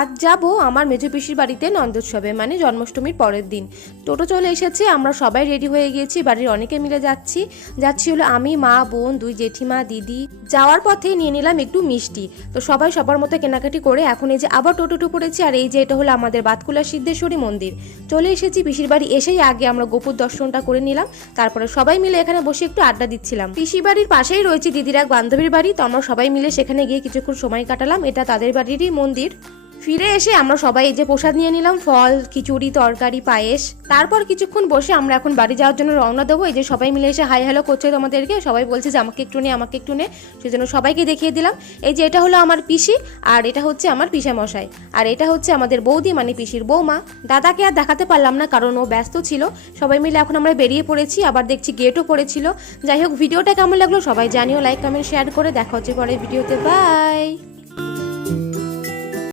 আজ যাব আমার মেজো পিসির বাড়িতে নন্দোৎসবে, মানে জন্মাষ্টমীর পরের দিন। টোটো চলে এসেছে, আমরা সবাই রেডি হয়ে গিয়েছি, বাড়ির অনেকে মিলে যাচ্ছি হলো আমি, মা, বোন, দুই জেঠিমা, দিদি। যাওয়ার পথে নিয়ে নিলাম একটু মিষ্টি। তো সবাই সবার মতো কেনাকাটি করে এখন এই যে আবার টোটো পড়েছি। আর এই যে এটা হলো আমাদের বাতকুলা সিদ্ধেশ্বরী মন্দির। চলে এসেছি পিসির বাড়ি। এসেই আগে আমরা গোপুর দর্শনটা করে নিলাম, তারপরে সবাই মিলে এখানে বসে একটু আড্ডা দিচ্ছিলাম। পিসির বাড়ির পাশেই রয়েছে দিদির এক বান্ধবীর বাড়ি, তো আমরা সবাই মিলে সেখানে গিয়ে কিছুক্ষণ সময় কাটালাম। এটা তাদের বাড়িরই মন্দির। ফিরে এসে আমরা সবাই এই যে প্রসাদ নিয়ে নিলাম, ফল, খিচুড়ি, তরকারি, পায়েস। তারপর কিছুক্ষণ বসে আমরা এখন বাড়ি যাওয়ার জন্য রওনা দেবো। এই যে সবাই মিলে এসে হাই হ্যালো করছে তোমাদেরকে, সবাই বলছে যে আমাকে একটু নে, আমাকে একটু নে, সেজন্য সবাইকে দেখিয়ে দিলাম। এই যে এটা হলো আমার পিসি, আর এটা হচ্ছে আমার পিসা মশাই, আর এটা হচ্ছে আমাদের বৌদি মানে পিসির বৌমা। দাদাকে আর দেখাতে পারলাম না কারণ ও ব্যস্ত ছিল। সবাই মিলে এখন আমরা বেরিয়ে পড়েছি, আবার দেখছি গেটও পড়েছিল। যাই হোক, ভিডিওটা কেমন লাগলো সবাই জানিও, লাইক কমেন্ট শেয়ার করে। দেখা হচ্ছে পরের ভিডিওতে, বাই।